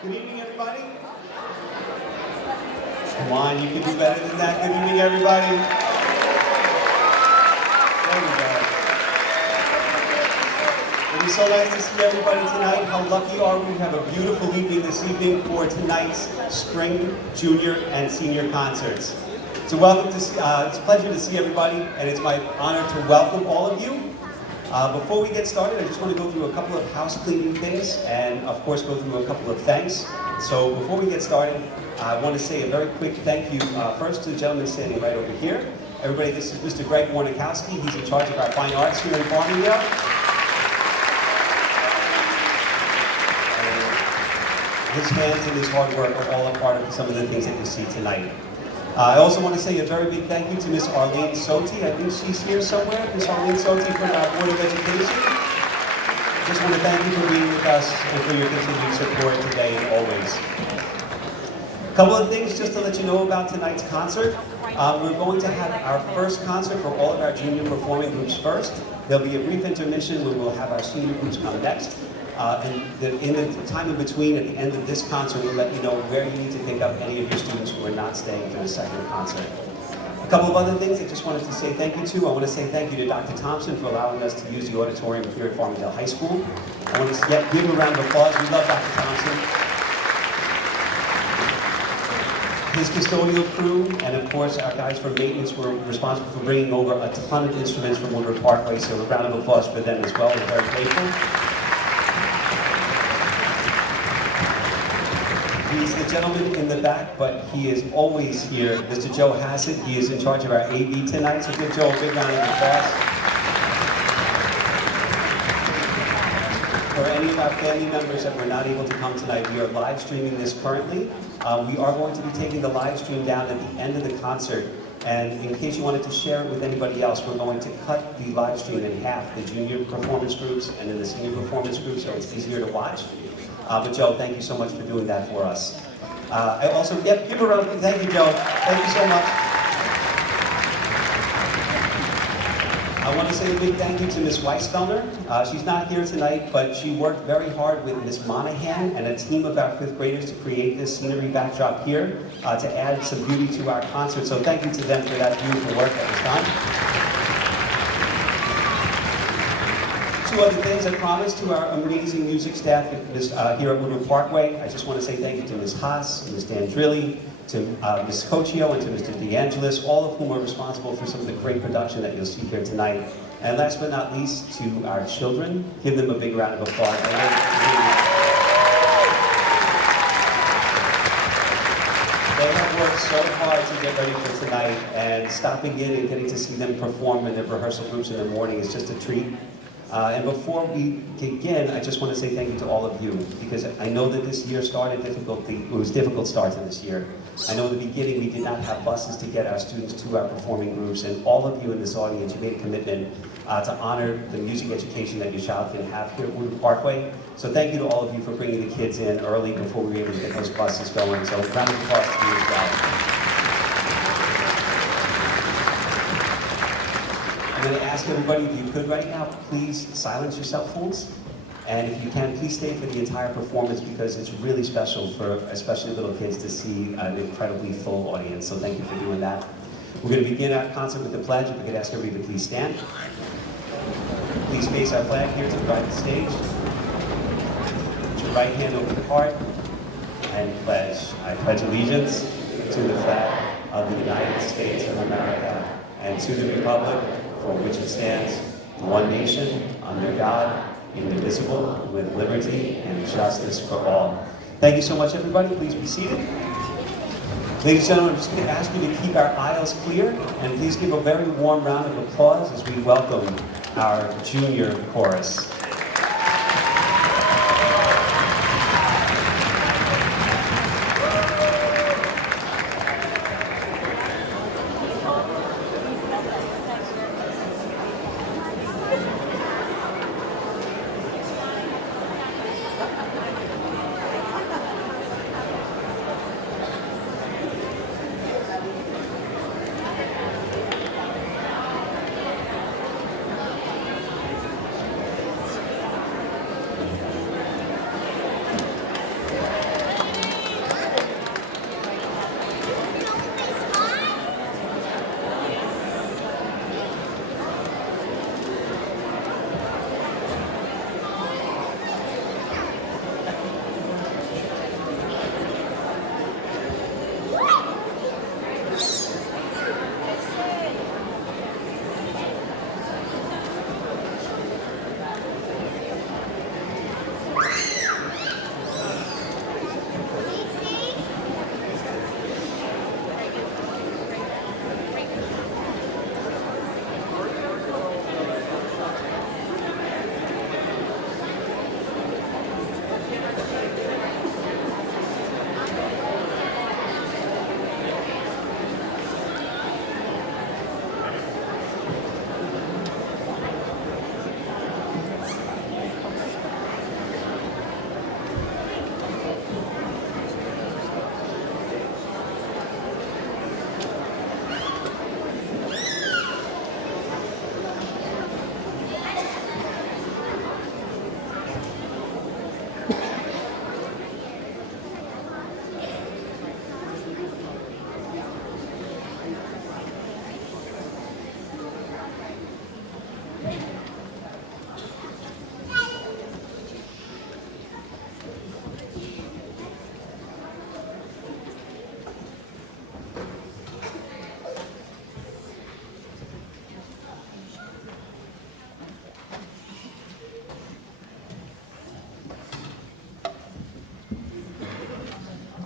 Good evening, everybody. Come on, you can do better than that. Good evening, everybody. There we go. It is so nice to see everybody tonight. How lucky are we? We have a beautiful evening this evening for tonight's spring, junior, and senior concerts. So welcome to, it's a pleasure to see everybody, and it's my honor to welcome all of you. Before we get started, I just want to go through a couple of house cleaning things, and of course go through a couple of thanks. So before we get started, I want to say a very quick thank you first to the gentleman standing right over here. Everybody, this is Mr. Greg Warnikowski. He's in charge of our fine arts here in Farmingdale. His hands and his hard work are all a part of some of the things that you see tonight. I also want to say a very big thank you to Miss Arlene Soti. I think she's here somewhere. Miss Arlene Soti from our Board of Education. Just want to thank you for being with us and for your continued support today and always. A couple of things just to let you know about tonight's concert. We're going to have our first concert for all of our junior performing groups first. There'll be a brief intermission where we'll have our senior groups come next. In the time in between, at the end of this concert, we'll let you know where you need to pick up any of your students who are not staying for the second concert. A couple of other things I just wanted to say thank you to. I want to say thank you to Dr. Thompson for allowing us to use the auditorium here at Farmingdale High School. I want to give a round of applause. We love Dr. Thompson. His custodial crew, and of course our guys from maintenance were responsible for bringing over a ton of instruments from Woodward Parkway, so a round of applause for them as well. We're very grateful. He's the gentleman in the back, but he is always here. Mr. Joe Hassett, he is in charge of our AV tonight, so give Joe a big round of applause. For any of our family members that were not able to come tonight, we are live streaming this currently. We are going to be taking the live stream down at the end of the concert, and in case you wanted to share it with anybody else, we're going to cut the live stream in half, the junior performance groups and then the senior performance groups, so it's easier to watch. But Joe, thank you so much for doing that for us. I also, give a round of thank you, Joe. Thank you so much. I want to say a big thank you to Ms. Weisfelder. She's not here tonight, but she worked very hard with Ms. Monahan and a team of our fifth graders to create this scenery backdrop here to add some beauty to our concert. So thank you to them for that beautiful work that was done. Two other things I promised to our amazing music staff here at Woodward Parkway. I just want to say thank you to Ms. Haas, Ms. Dandrilli, to Ms. Cochio, and to Mr. DeAngelis, all of whom are responsible for some of the great production that you'll see here tonight. And last but not least, to our children. Give them a big round of applause. They have worked so hard to get ready for tonight, and stopping in and getting to see them perform in their rehearsal groups in the morning is just a treat. And before we begin, I just want to say thank you to all of you, because I know that this year started difficulty. It was a difficult start to this year. I know in the beginning we did not have buses to get our students to our performing groups, and all of you in this audience, you made a commitment to honor the music education that your child can have here at Woodward Parkway. So thank you to all of you for bringing the kids in early before we were able to get those buses going. So round of applause to you as well. I'm going to ask everybody, if you could right now, please silence your cell phones. And if you can, please stay for the entire performance, because it's really special for especially little kids to see an incredibly full audience. So thank you for doing that. We're going to begin our concert with the pledge. If we could ask everybody to please stand. Please face our flag here to the right of the stage. Put your right hand over the heart and pledge. I pledge allegiance to the flag of the United States of America and to the republic for which it stands, one nation, under God, indivisible, with liberty and justice for all. Thank you so much, everybody. Please be seated. Ladies and gentlemen, I'm just going to ask you to keep our aisles clear, and please give a very warm round of applause as we welcome our junior chorus.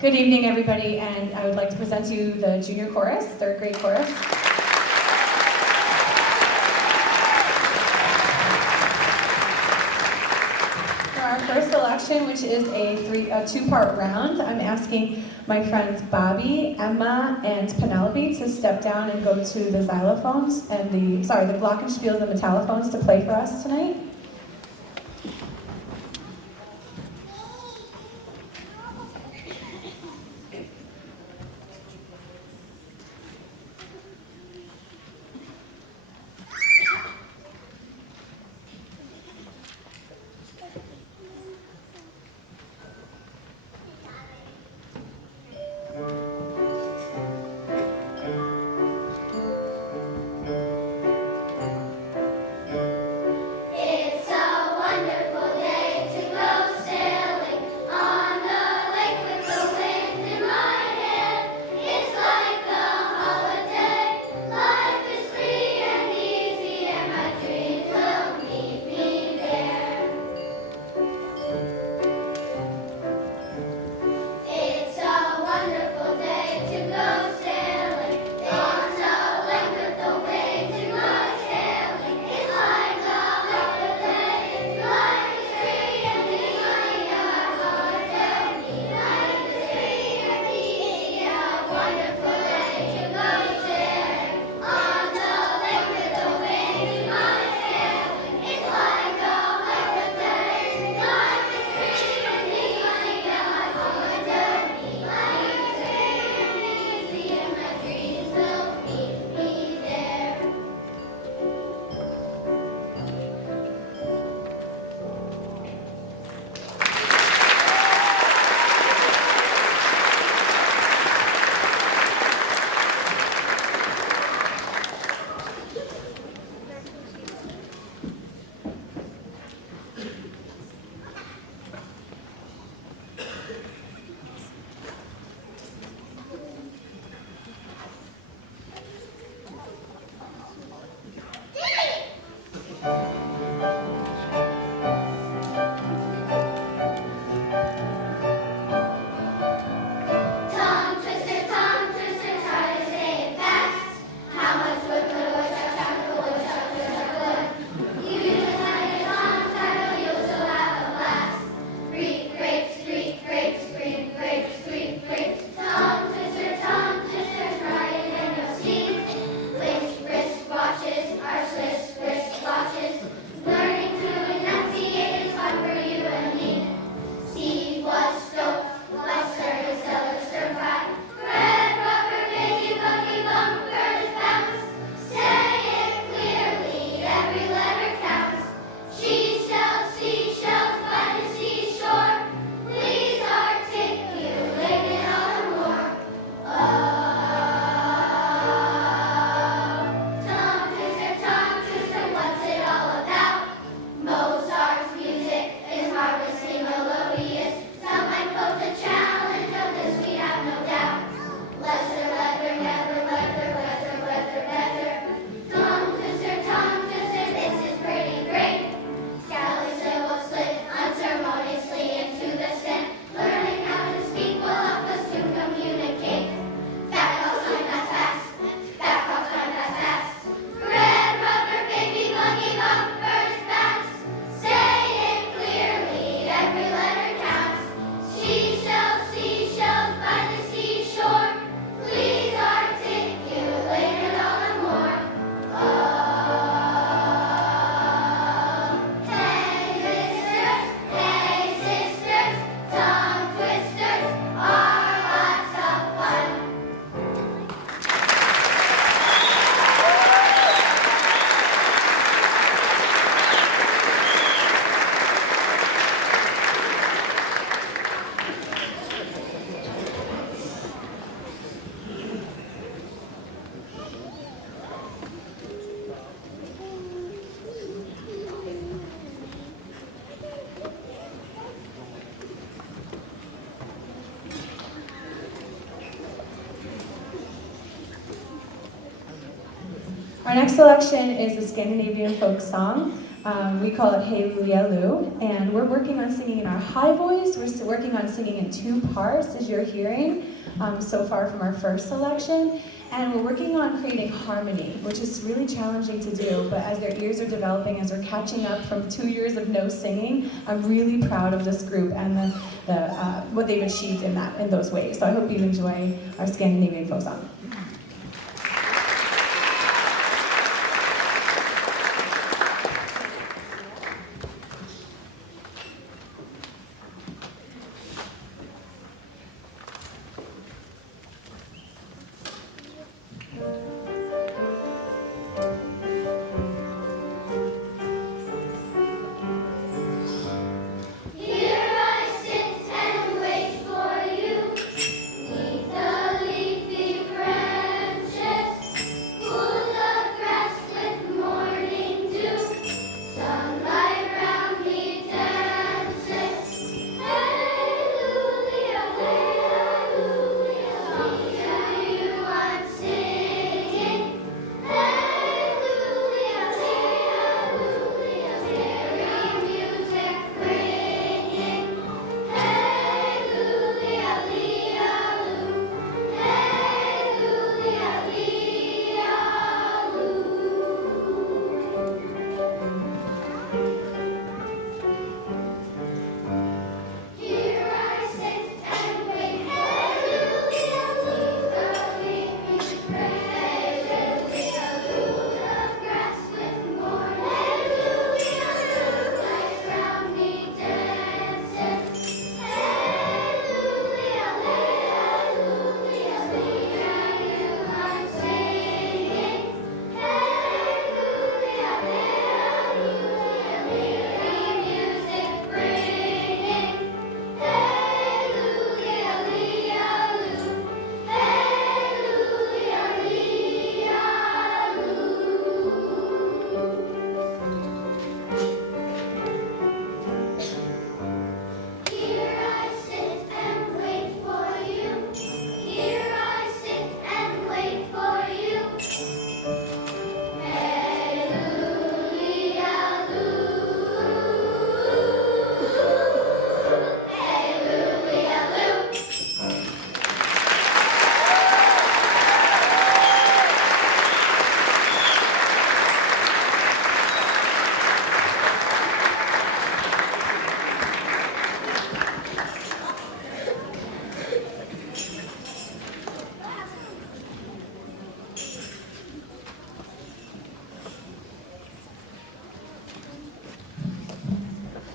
Good evening, everybody, and I would like to present to you the junior chorus, third grade chorus. For our first selection, which is a two-part round, I'm asking my friends Bobby, Emma, and Penelope to step down and go to the xylophones and the glockenspiels and metallophones to play for us tonight. Our next selection is a Scandinavian folk song We call it Hey Luya Lu, and we're working on singing in our high voice. We're still working on singing in 2 parts, as you're hearing, so far from our first selection. And we're working on creating harmony, which is really challenging to do, but as their ears are developing, as they're catching up from 2 years of no singing, I'm really proud of this group and what they've achieved in those ways. So I hope you enjoy our Scandinavian folk song.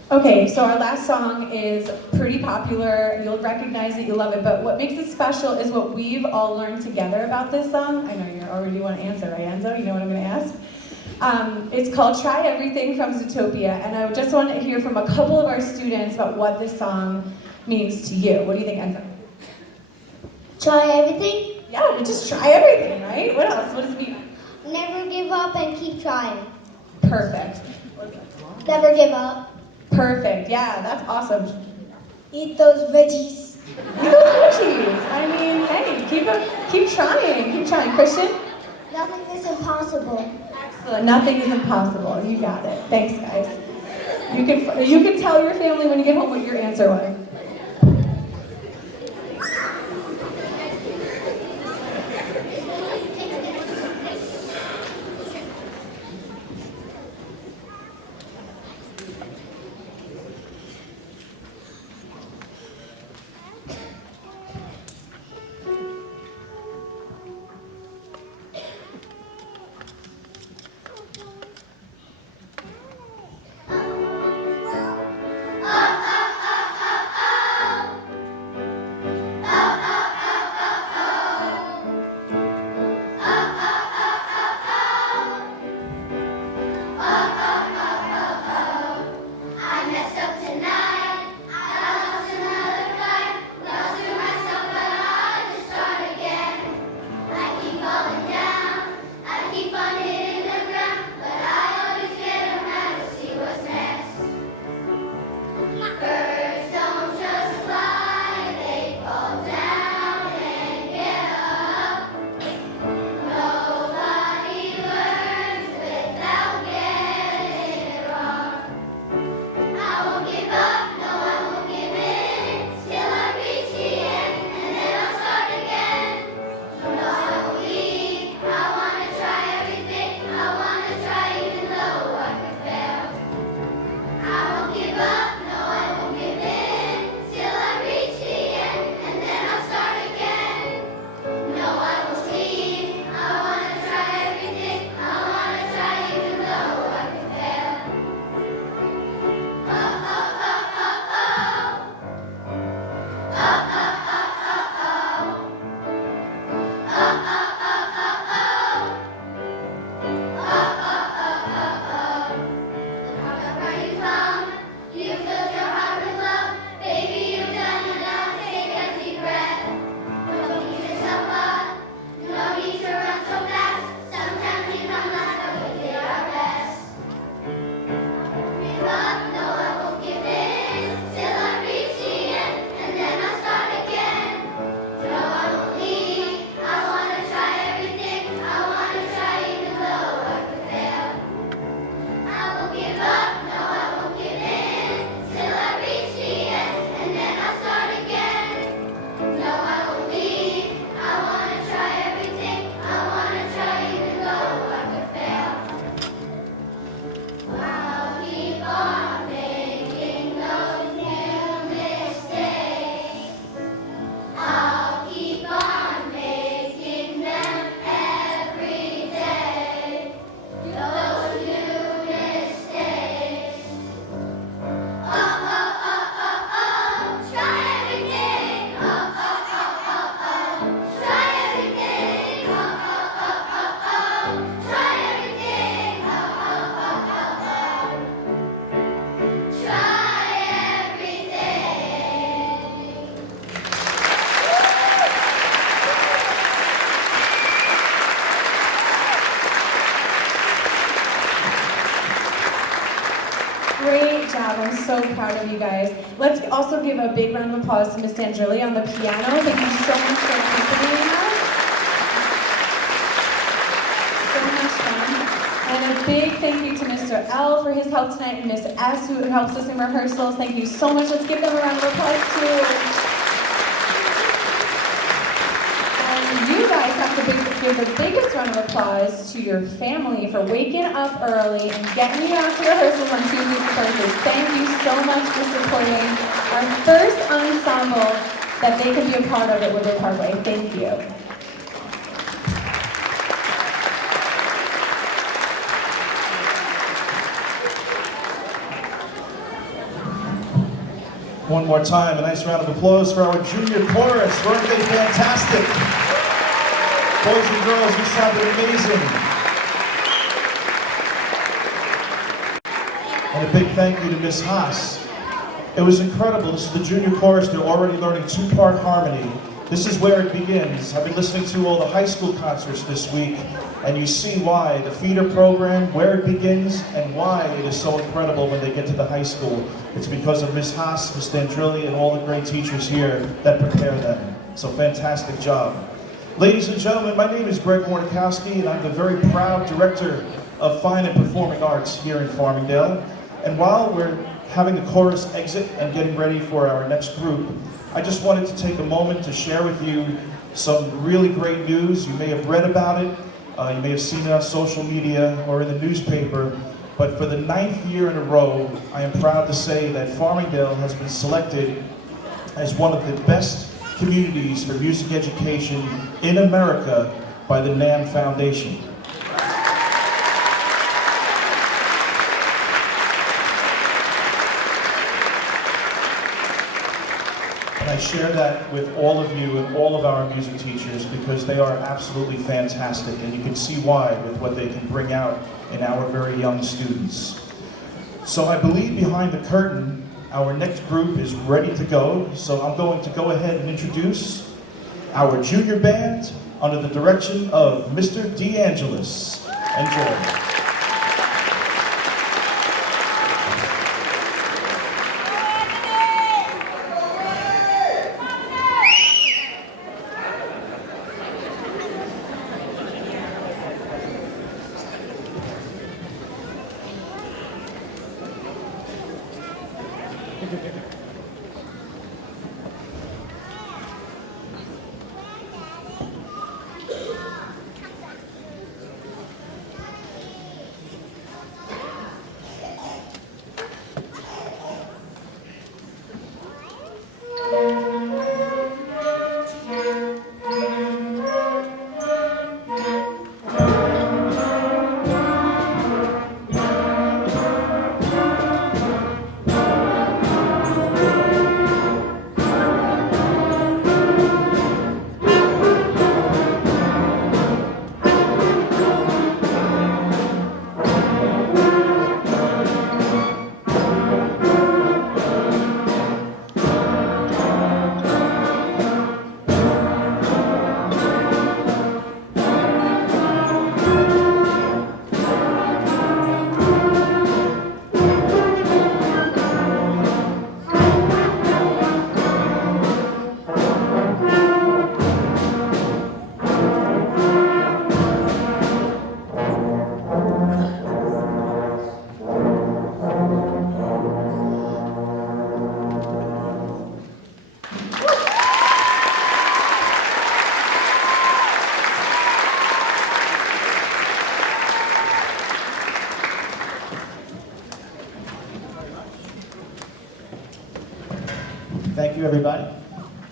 Okay, so our last song is pretty popular. You'll recognize it, you'll love it, but what makes it special is what we've all learned together about this song. I know you already want to answer, right, Enzo? You know what I'm going to ask? It's called Try Everything from Zootopia, and I just want to hear from a couple of our students about what this song means to you. What do you think, Enzo? Try everything? Yeah, just try everything, right? What else? What does it mean? Never give up and keep trying. Perfect. Never give up. Perfect, yeah, that's awesome. Eat those veggies. Eat those veggies. I mean, hey, keep trying. Christian? Nothing is impossible. Excellent, nothing is impossible. You got it. Thanks, guys. You can tell your family when you get home what your answer was. so proud of you guys. Let's also give a big round of applause to Miss D'Angeli on the piano. Thank you so much for accompanying us. So much fun. And a big thank you to Mr. L for his help tonight, and Miss S who helps us in rehearsals. Thank you so much. Let's give them a round of applause too. You guys have to give the biggest round of applause to your family for waking up early and getting you out to rehearsals on Tuesdays and Thursdays. Thank you so much for supporting our first ensemble that they can be a part of at Woodward Parkway. Thank you. One more time, a nice round of applause for our junior chorus. Weren't they fantastic? Boys and girls, you sounded amazing. And a big thank you to Miss Haas. It was incredible. This is the junior chorus. They're already learning two-part harmony. This is where it begins. I've been listening to all the high school concerts this week, and you see why. The feeder program, where it begins, and why it is so incredible when they get to the high school. It's because of Miss Haas, Miss D'Angeli, and all the great teachers here that prepare them. So fantastic job. Ladies and gentlemen, my name is Greg Mordekowski, and I'm the very proud Director of Fine and Performing Arts here in Farmingdale. And while we're having the chorus exit and getting ready for our next group, I just wanted to take a moment to share with you some really great news. You may have read about it, you may have seen it on social media or in the newspaper, but for the 9th year in a row, I am proud to say that Farmingdale has been selected as one of the best communities for music education in America by the NAMM Foundation. And I share that with all of you and all of our music teachers because they are absolutely fantastic, and you can see why with what they can bring out in our very young students. So I believe behind the curtain, our next group is ready to go, so I'm going to go ahead and introduce our junior band under the direction of Mr. DeAngelis. Enjoy. Thank you, everybody.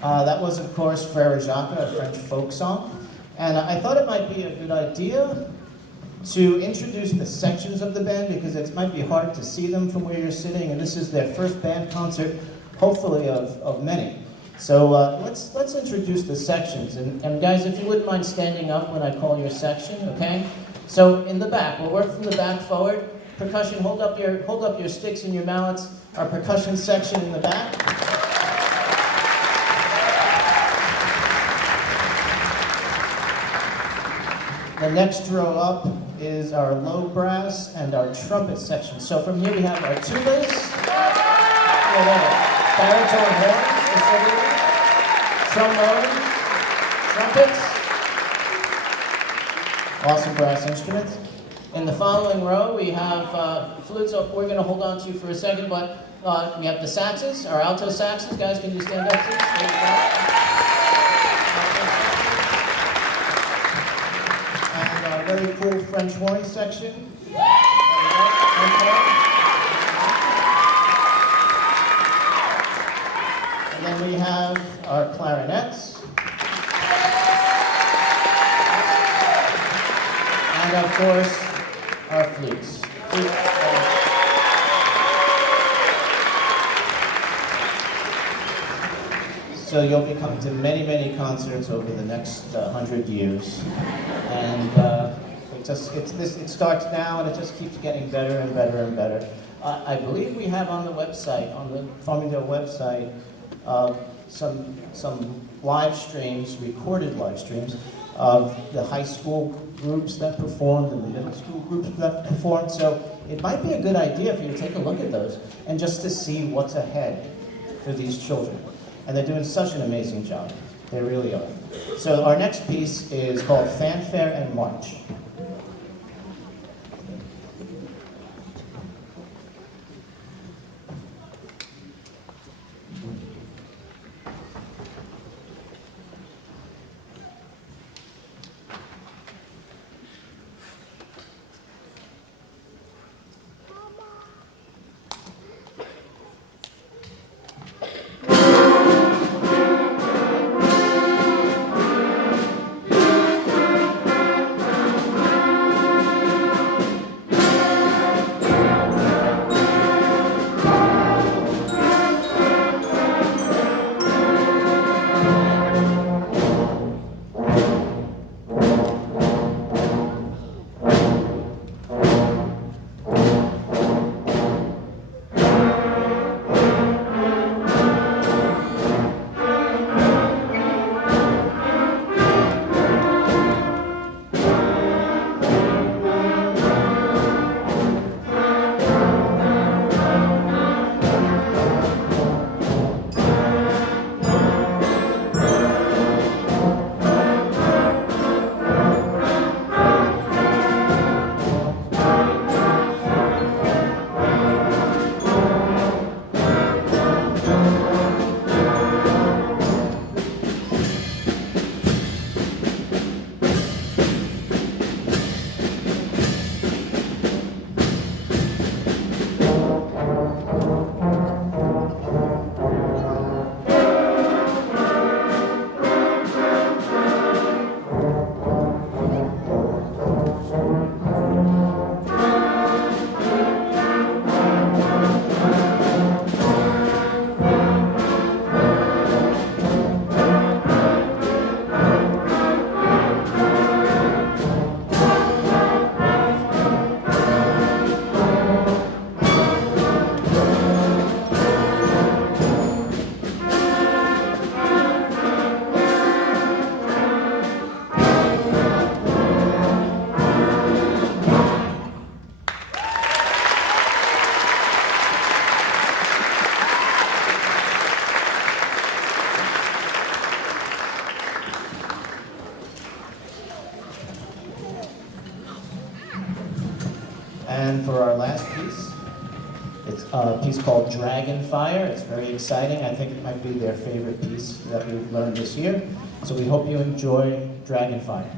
That was, of course, Frère Jacques, a French folk song. And I thought it might be a good idea to introduce the sections of the band because it might be hard to see them from where you're sitting, and this is their first band concert, hopefully of many. So let's introduce the sections. And guys, if you wouldn't mind standing up when I call your section, okay? So in the back, we'll work from the back forward. Percussion, hold up your sticks and your mallets. Our percussion section in the back. The next row up is our low brass and our trumpet section. So from here we have our tubas. whatever. Baritone horns, specifically. Trombone, trumpets. Awesome brass instruments. In the following row, we have flutes. We're going to hold on to for a second, but we have the saxes, our alto saxes. Guys, can you stand up, please? There you go. And our very cool French horn section. And then we have our clarinets. And of course, our flutes. So you'll be coming to many, many concerts over the next 100 years. And it starts now and it just keeps getting better and better and better. I believe we have on the website, on the Farmingdale website, some live streams, recorded live streams, of the high school groups that performed and the middle school groups that performed. So it might be a good idea for you to take a look at those and just to see what's ahead for these children. And they're doing such an amazing job. They really are. So our next piece is called Fanfare and March. And for our last piece, it's a piece called Dragon Fire. It's very exciting. I think it might be their favorite piece that we've learned this year. So we hope you enjoy Dragon Fire.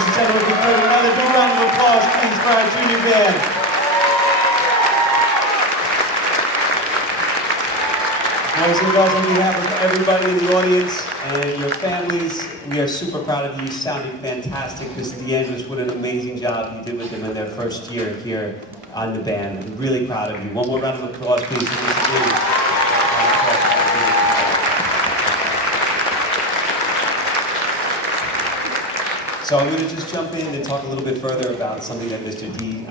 ladies and gentlemen, give another big round of applause, please, for our junior band. Boys and girls, on behalf of everybody in the audience and your families, we are super proud of you. You sounded fantastic. Mr. DeAndres, what an amazing job you did with them in their first year here on the band. I'm really proud of you. One more round of applause, please. For Mr. Lee. So I'm going to just jump in and talk a little bit further about something that Mr. D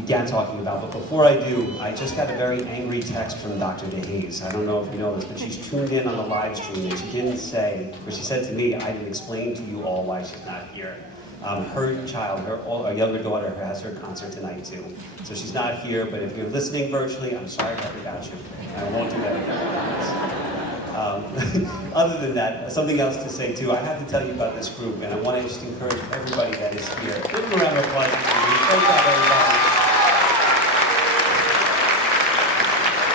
began talking about. But before I do, I just got a very angry text from Dr. DeHaze. I don't know if you know this, but she's tuned in on the live stream, and she didn't say, or she said to me, I didn't explain to you all why she's not here. Her child, her younger daughter, has her concert tonight too. So she's not here, but if you're listening virtually, I'm sorry about you. I won't do that again. Other than that, something else to say too. I have to tell you about this group, and I want to just encourage everybody that is here. Give them a round of applause. Great job, everybody.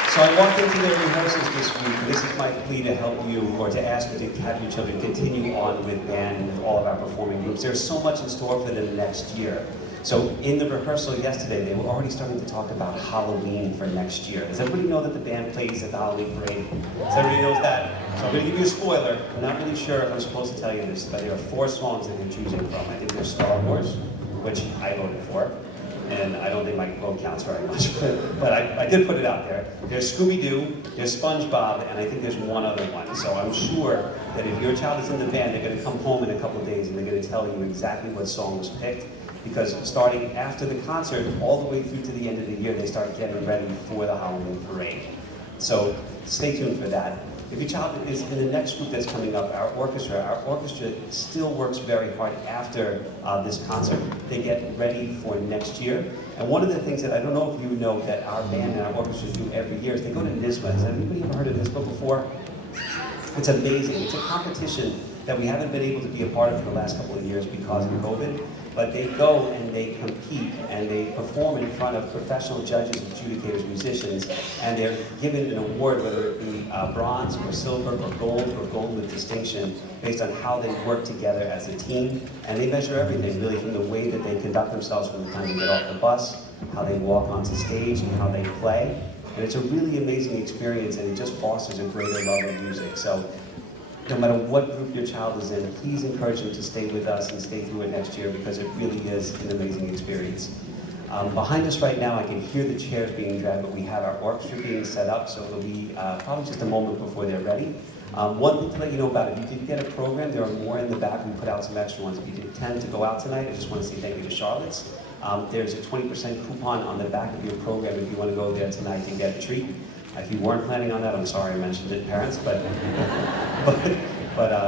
So I walked into their rehearsals this week, and this is my plea to help you, or to ask you to have your children continue on with band and with all of our performing groups. There's so much in store for them next year. So in the rehearsal yesterday, they were already starting to talk about Halloween for next year. Does everybody know that the band plays at the Halloween parade? Does everybody knows that? So I'm going to give you a spoiler. I'm not really sure if I'm supposed to tell you this, but there are 4 songs that you're choosing from. I think there's Star Wars, which I voted for, and I don't think my vote counts very much, but I did put it out there. There's Scooby-Doo, there's SpongeBob, and I think there's one other one. So I'm sure that if your child is in the band, they're going to come home in a couple of days and they're going to tell you exactly what song was picked. Because starting after the concert, all the way through to the end of the year, they start getting ready for the Halloween parade. So stay tuned for that. If your child is in the next group that's coming up, our orchestra still works very hard after this concert. They get ready for next year. And one of the things that I don't know if you know that our band and our orchestra do every year is they go to NISBA. Has anybody ever heard of NISBA before? It's amazing. It's a competition that we haven't been able to be a part of for the last couple of years because of COVID. But they go and they compete and they perform in front of professional judges, adjudicators, musicians, and they're given an award, whether it be bronze or silver or gold with distinction, based on how they work together as a team. And they measure everything, really, from the way that they conduct themselves from the time they get off the bus, how they walk onto stage, and how they play. And it's a really amazing experience, and it just fosters a greater love of music. So no matter what group your child is in, please encourage them to stay with us and stay through it next year, because it really is an amazing experience. Behind us right now, I can hear the chairs being dragged, but we have our orchestra being set up, so it'll be probably just a moment before they're ready. One thing to let you know about it, if you did get a program, there are more in the back. We put out some extra ones. If you did tend to go out tonight, I just want to say thank you to Charlotte's. There's a 20% coupon on the back of your program if you want to go there tonight to get a treat. If you weren't planning on that, I'm sorry I mentioned it, parents, but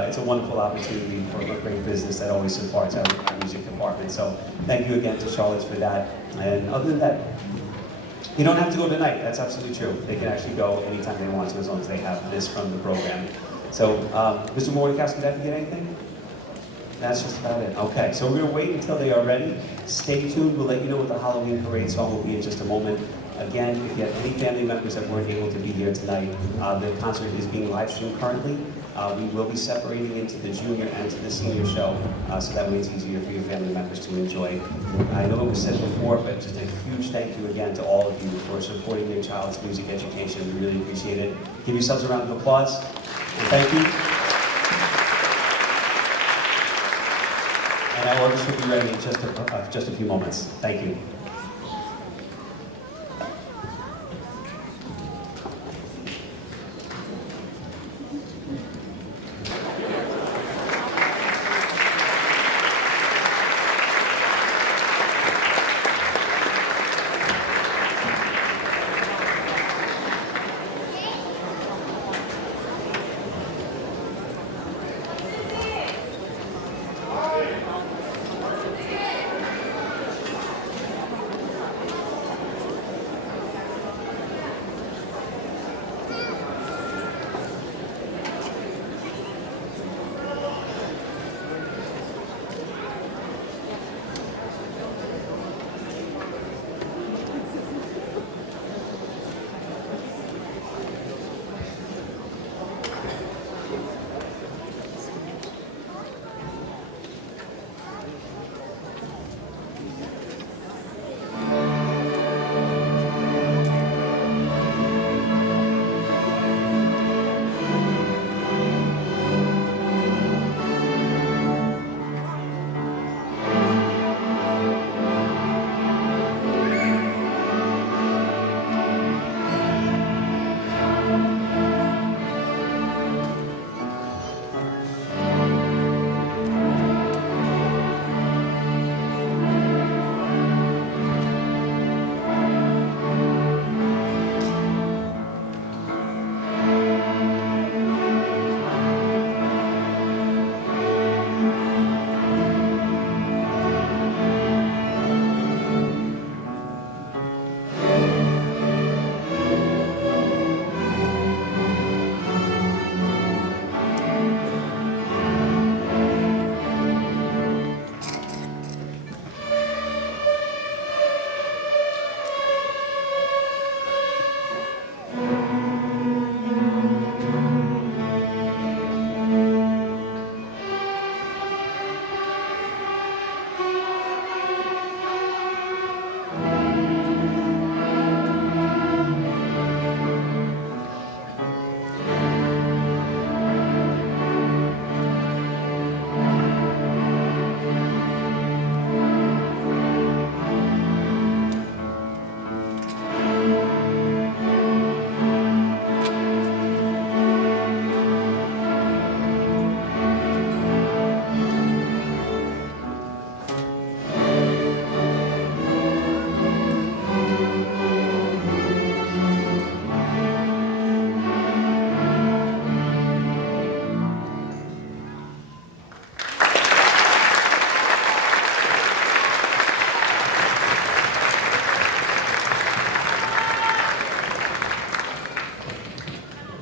it's a wonderful opportunity for a great business that always supports our music department. So thank you again to Charlotte's for that. And other than that, you don't have to go tonight. That's absolutely true. They can actually go anytime they want to, as long as they have this from the program. So, Mr. Mordecai, did I forget anything? That's just about it. Okay, so we're going to wait until they are ready. Stay tuned. We'll let you know what the Halloween parade song will be in just a moment. Again, if you have any family members that weren't able to be here tonight, the concert is being live streamed currently. We will be separating into the junior and to the senior show, so that way it's easier for your family members to enjoy. I know it was said before, but just a huge thank you again to all of you for supporting your child's music education. We really appreciate it. Give yourselves a round of applause, and thank you. And our orchestra will be ready in just a few moments. Thank you.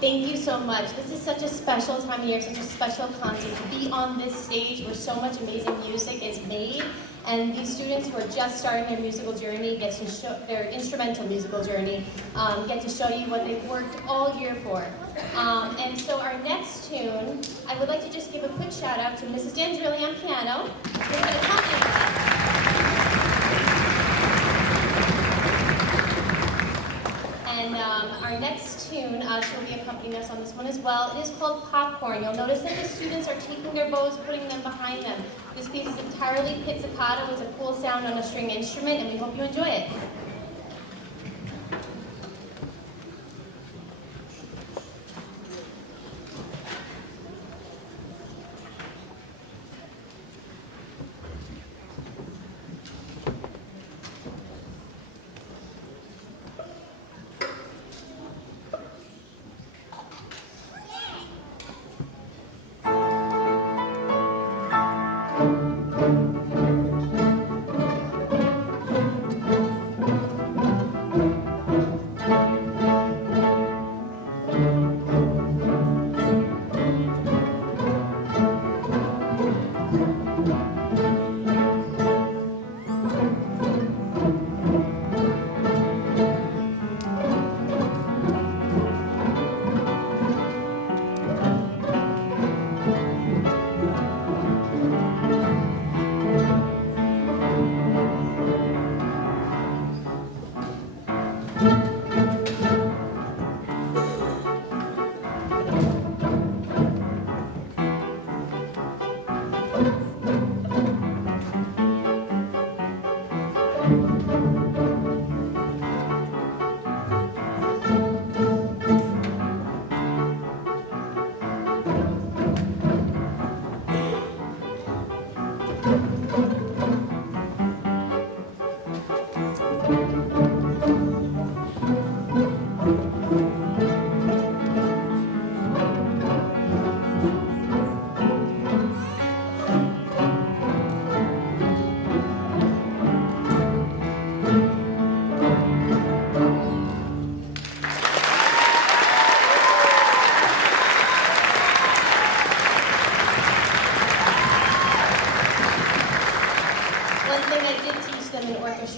Thank you so much. This is such a special time of year, such a special concert. To be on this stage where so much amazing music is made, and these students who are just starting their musical journey get to show their instrumental musical journey, get to show you what they've worked all year for. And so our next tune, I would like to just give a quick shout out to Mrs. Dandrilli on piano, who's going to accompany us. And our next tune, she'll be accompanying us on this one as well. It is called Popcorn. You'll notice that the students are taking their bows, putting them behind them. This piece is entirely pizzicato. It's a cool sound on a string instrument, and we hope you enjoy it.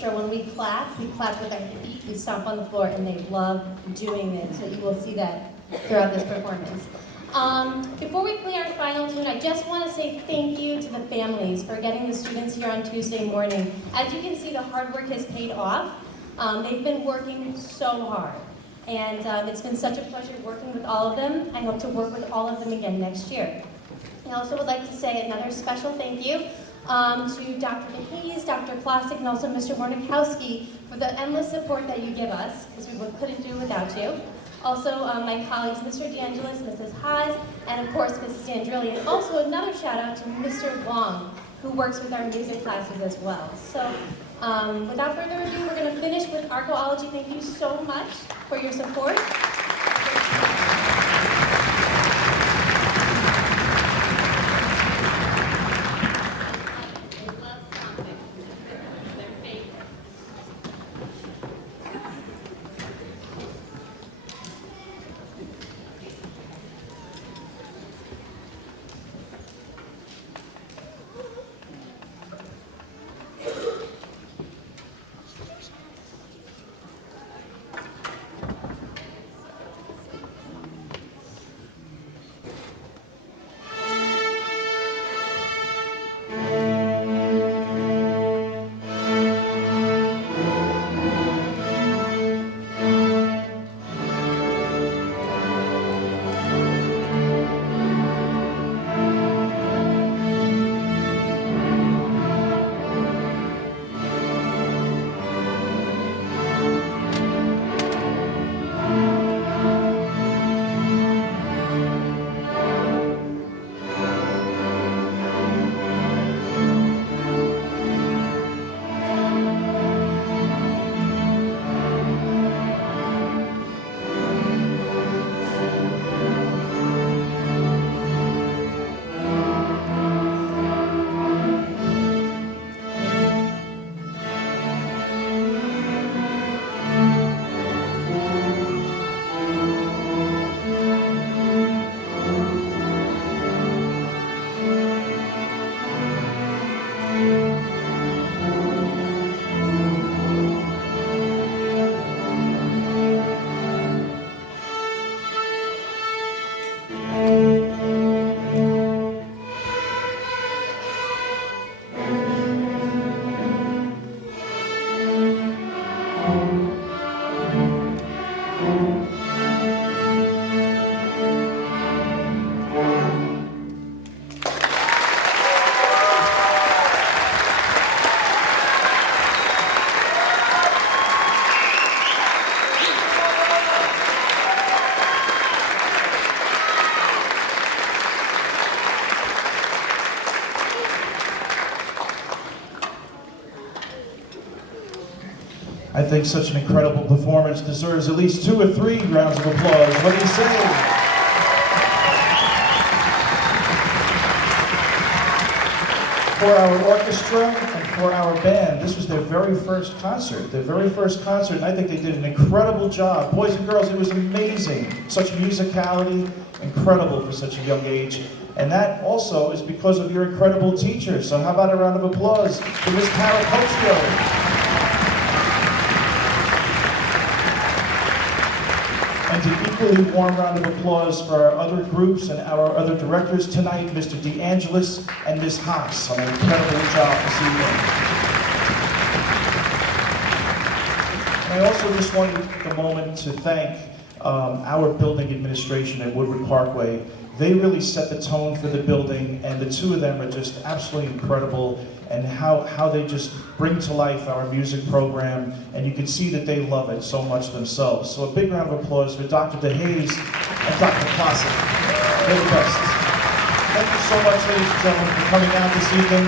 When we clap with our feet, we stomp on the floor, and they love doing it. So you will see that throughout this performance. Before we play our final tune, I just want to say thank you to the families for getting the students here on Tuesday morning. As you can see, the hard work has paid off. They've been working so hard, and it's been such a pleasure working with all of them. I hope to work with all of them again next year. I also would like to say another special thank you to Dr. DeHaze, Dr. Plastic, and also Mr. Warnikowski for the endless support that you give us, because we couldn't do without you. Also, my colleagues, Mr. DeAngelis, Mrs. Haas, and of course, Mrs. Dandrilli. And also another shout out to Mr. Wong, who works with our music classes as well. So, without further ado, we're going to finish with Arcology. Thank you so much for your support. I think such an incredible performance deserves at least 2 or 3 rounds of applause. What do you say? For our orchestra and for our band, this was their very first concert. And I think they did an incredible job. Boys and girls, it was amazing. Such musicality, incredible for such a young age. And that also is because of your incredible teachers. So how about a round of applause for Ms. Arcology? And an equally warm round of applause for our other groups and our other directors tonight, Mr. DeAngelis and Ms. Haas, on an incredible job this evening. And I also just wanted to take a moment to thank our building administration at Woodward Parkway. They really set the tone for the building, and the two of them are just absolutely incredible, and how they just bring to life our music program, and you can see that they love it so much themselves. So a big round of applause for Dr. DeHaze and Dr. Classic. They're the best. Thank you so much, ladies and gentlemen, for coming out this evening.